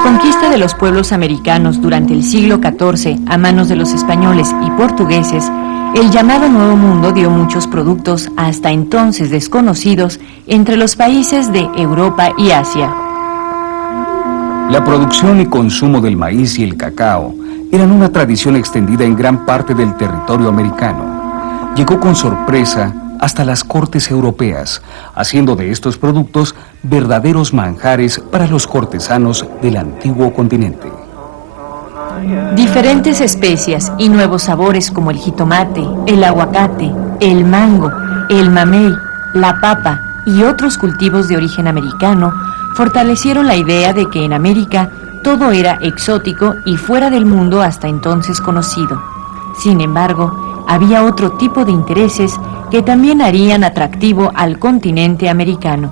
la conquista de los pueblos americanos durante el siglo XIV a manos de los españoles y portugueses, el llamado Nuevo Mundo dio muchos productos hasta entonces desconocidos entre los países de Europa y Asia. La producción y consumo del maíz y el cacao eran una tradición extendida en gran parte del territorio americano. Llegó con sorpresa hasta las cortes europeas, haciendo de estos productos verdaderos manjares para los cortesanos del antiguo continente. Diferentes especias y nuevos sabores como el jitomate, el aguacate, el mango, el mamey, la papa y otros cultivos de origen americano fortalecieron la idea de que en América todo era exótico y fuera del mundo hasta entonces conocido. Sin embargo, había otro tipo de intereses que también harían atractivo al continente americano.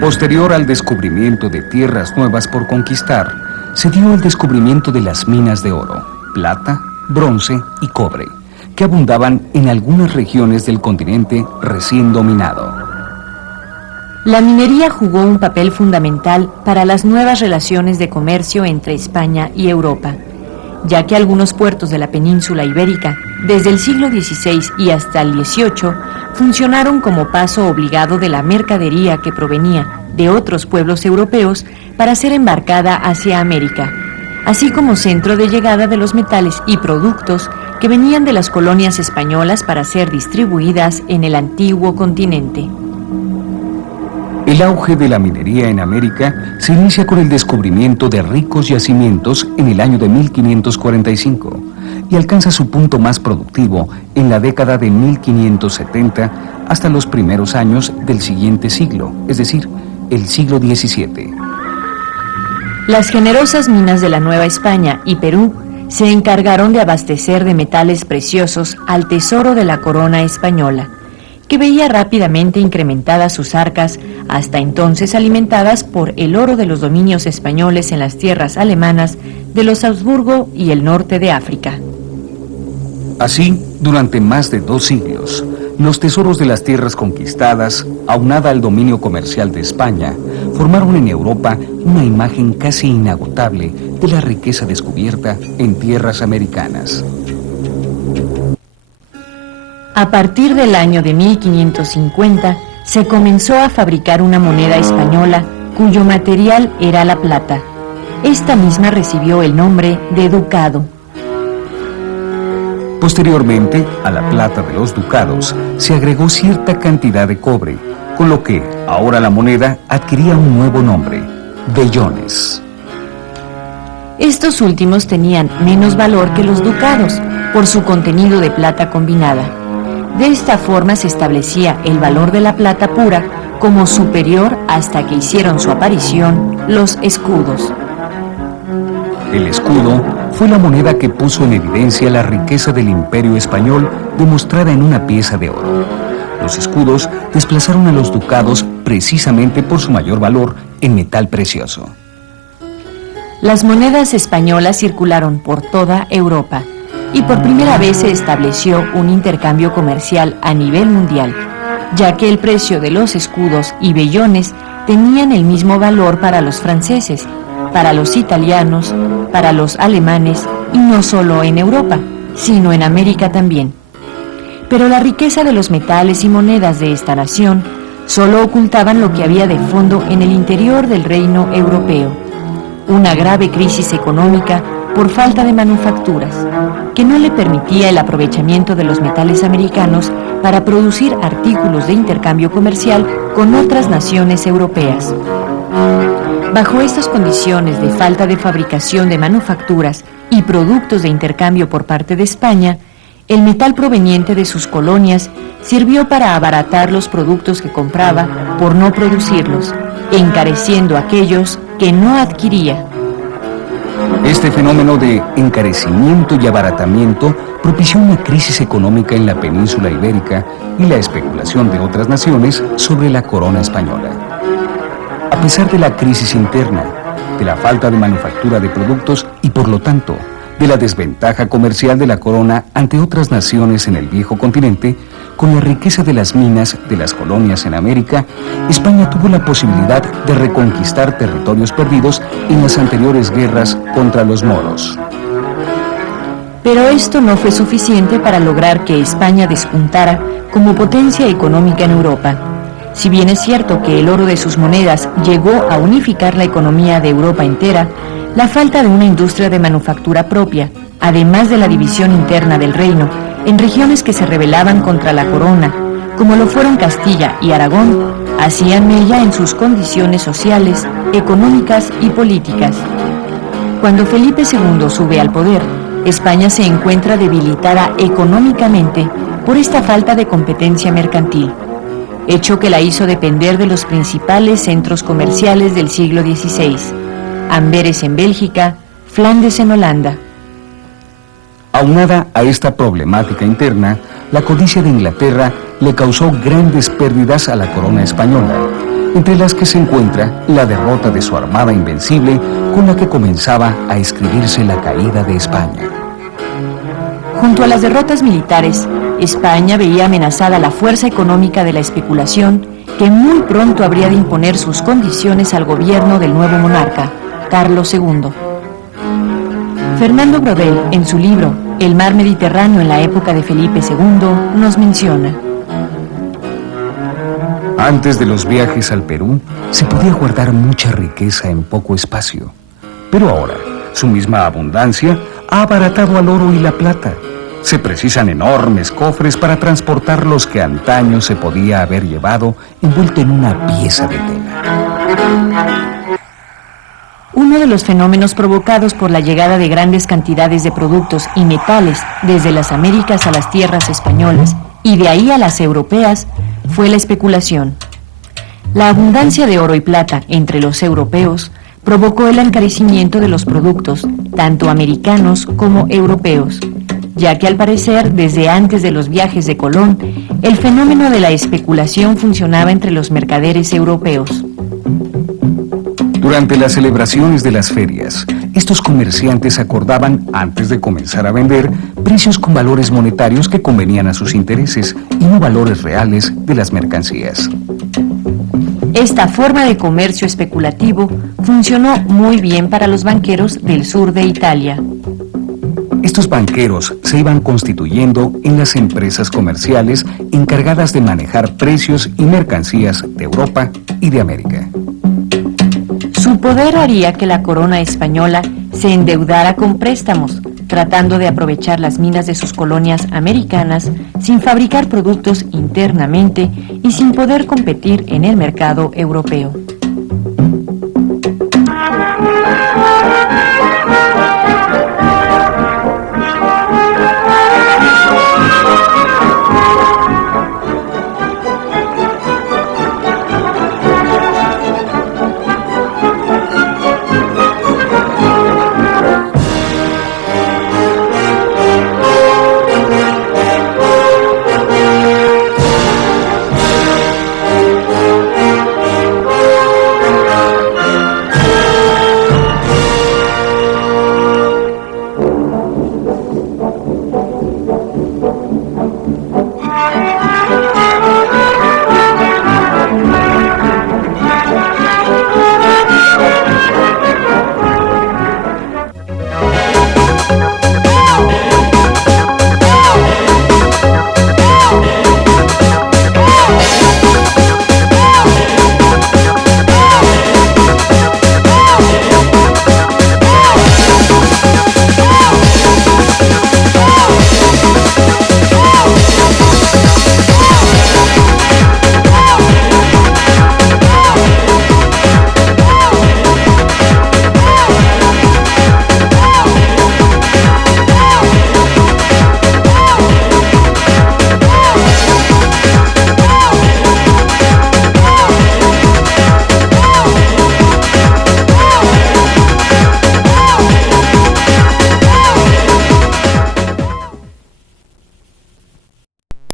Posterior al descubrimiento de tierras nuevas por conquistar, se dio el descubrimiento de las minas de oro, plata, bronce y cobre, que abundaban en algunas regiones del continente recién dominado. La minería jugó un papel fundamental para las nuevas relaciones de comercio entre España y Europa, ya que algunos puertos de la península ibérica, desde el siglo XVI y hasta el XVIII, funcionaron como paso obligado de la mercadería que provenía de otros pueblos europeos para ser embarcada hacia América, así como centro de llegada de los metales y productos que venían de las colonias españolas para ser distribuidas en el antiguo continente. El auge de la minería en América se inicia con el descubrimiento de ricos yacimientos en el año de 1545 y alcanza su punto más productivo en la década de 1570 hasta los primeros años del siguiente siglo, es decir, el siglo XVII. Las generosas minas de la Nueva España y Perú se encargaron de abastecer de metales preciosos al tesoro de la corona española, que veía rápidamente incrementadas sus arcas, hasta entonces alimentadas por el oro de los dominios españoles en las tierras alemanas de los Habsburgo y el norte de África. Así, durante más de 2 siglos, los tesoros de las tierras conquistadas, aunada al dominio comercial de España, formaron en Europa una imagen casi inagotable de la riqueza descubierta en tierras americanas. A partir del año de 1550, se comenzó a fabricar una moneda española cuyo material era la plata. Esta misma recibió el nombre de ducado. Posteriormente, a la plata de los ducados se agregó cierta cantidad de cobre, con lo que ahora la moneda adquiría un nuevo nombre, vellones. Estos últimos tenían menos valor que los ducados por su contenido de plata combinada. De esta forma se establecía el valor de la plata pura como superior hasta que hicieron su aparición los escudos. El escudo fue la moneda que puso en evidencia la riqueza del Imperio Español demostrada en una pieza de oro. Los escudos desplazaron a los ducados precisamente por su mayor valor en metal precioso. Las monedas españolas circularon por toda Europa y por primera vez se estableció un intercambio comercial a nivel mundial, ya que el precio de los escudos y vellones tenían el mismo valor para los franceses, para los italianos, para los alemanes y no solo en Europa, sino en América también. Pero la riqueza de los metales y monedas de esta nación solo ocultaban lo que había de fondo en el interior del reino europeo, una grave crisis económica por falta de manufacturas, que no le permitía el aprovechamiento de los metales americanos para producir artículos de intercambio comercial con otras naciones europeas. Bajo estas condiciones de falta de fabricación de manufacturas y productos de intercambio por parte de España, el metal proveniente de sus colonias sirvió para abaratar los productos que compraba por no producirlos, encareciendo aquellos que no adquiría. Este fenómeno de encarecimiento y abaratamiento propició una crisis económica en la península ibérica y la especulación de otras naciones sobre la corona española. A pesar de la crisis interna, de la falta de manufactura de productos y por lo tanto, de la desventaja comercial de la corona ante otras naciones en el viejo continente, con la riqueza de las minas de las colonias en América, España tuvo la posibilidad de reconquistar territorios perdidos en las anteriores guerras contra los moros. Pero esto no fue suficiente para lograr que España despuntara como potencia económica en Europa. Si bien es cierto que el oro de sus monedas llegó a unificar la economía de Europa entera, la falta de una industria de manufactura propia, además de la división interna del reino, en regiones que se rebelaban contra la corona, como lo fueron Castilla y Aragón, hacían mella en sus condiciones sociales, económicas y políticas. Cuando Felipe II sube al poder, España se encuentra debilitada económicamente por esta falta de competencia mercantil, hecho que la hizo depender de los principales centros comerciales del siglo XVI, Amberes en Bélgica, Flandes en Holanda. Aunada a esta problemática interna, la codicia de Inglaterra le causó grandes pérdidas a la corona española, entre las que se encuentra la derrota de su armada invencible con la que comenzaba a escribirse la caída de España. Junto a las derrotas militares, España veía amenazada la fuerza económica de la especulación que muy pronto habría de imponer sus condiciones al gobierno del nuevo monarca, Carlos II. Fernando Brodel, en su libro El mar Mediterráneo en la época de Felipe II, nos menciona: antes de los viajes al Perú, se podía guardar mucha riqueza en poco espacio, pero ahora su misma abundancia ha abaratado al oro y la plata. Se precisan enormes cofres para transportar los que antaño se podía haber llevado envuelto en una pieza de tela. Uno de los fenómenos provocados por la llegada de grandes cantidades de productos y metales desde las Américas a las tierras españolas y de ahí a las europeas fue la especulación. La abundancia de oro y plata entre los europeos provocó el encarecimiento de los productos, tanto americanos como europeos, ya que al parecer desde antes de los viajes de Colón, el fenómeno de la especulación funcionaba entre los mercaderes europeos. Durante las celebraciones de las ferias, estos comerciantes acordaban, antes de comenzar a vender, precios con valores monetarios que convenían a sus intereses y no valores reales de las mercancías. Esta forma de comercio especulativo funcionó muy bien para los banqueros del sur de Italia. Estos banqueros se iban constituyendo en las empresas comerciales encargadas de manejar precios y mercancías de Europa y de América. Su poder haría que la corona española se endeudara con préstamos, tratando de aprovechar las minas de sus colonias americanas sin fabricar productos internamente y sin poder competir en el mercado europeo.